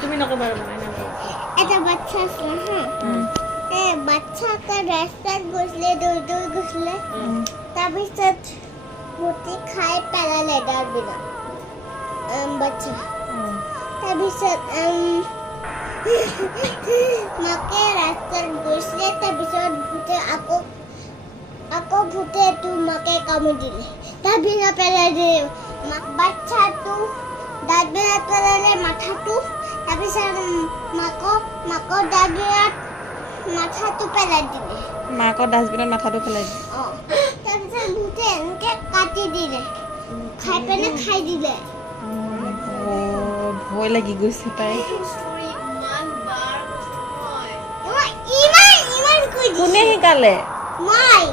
তুমি নকবা ৰ'বা এনেকৈ এটা বাচ্চা আছিল হা বাচ্চা এটা ৰাস্তাত গৈছিলে দৌৰি গৈছিলে তাৰপিছত ভূতি খাই পেলালে ডাষ্টবিনত বাচ্চা তাৰপিছত মাকে ৰাস্তাত গৈছিলে তাৰপিছত ভূতে আকৌ ভূতে মাকে কামুৰি দিলে ডাষ্টবিনত পেলাই দিলে বাচ্চাটো ডাষ্টবিনত পেলালে মাথাটো তাৰপিছত মাকৰ ডাষ্টবিনত মাথাটো পেলাই দিলে মাকৰ ডাষ্টবিনত মাথাটো পেলাই দিলে তাৰপিছত ভূতে এনেকে কাটি দিলে খাই পেলাই খাই দিলে ভয় লাগি গৈছে তাই ইমান কোনে শিকালে মই